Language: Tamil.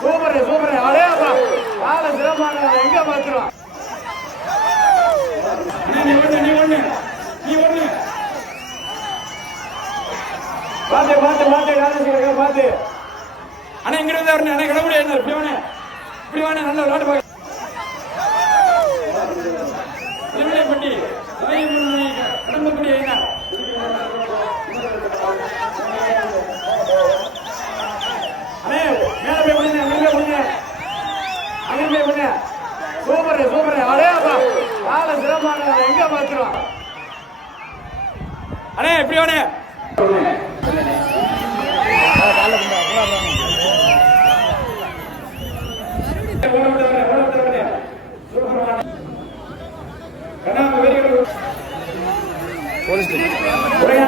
சூப்பர் சூப்பர் அடையாப்பா கால சிறப்பான எங்க பாத்துருவான் பாத்து பாத்து பாத்து காலேஜ் பாத்து அண்ணா இங்க இருந்தா அண்ணா கிட முடியாது இப்படி வானே நல்ல விளையாட்டு பாக்க பட்டி கடம்பக்குடி ஐயா அண்ணே மேல போய் பண்ணுங்க அங்க போய் பண்ணுங்க சூப்பர் சூப்பர் அடையாப்பா கால சிறப்பான எங்க பாத்துருவான் அண்ணே இப்படி வானே போலீஸ்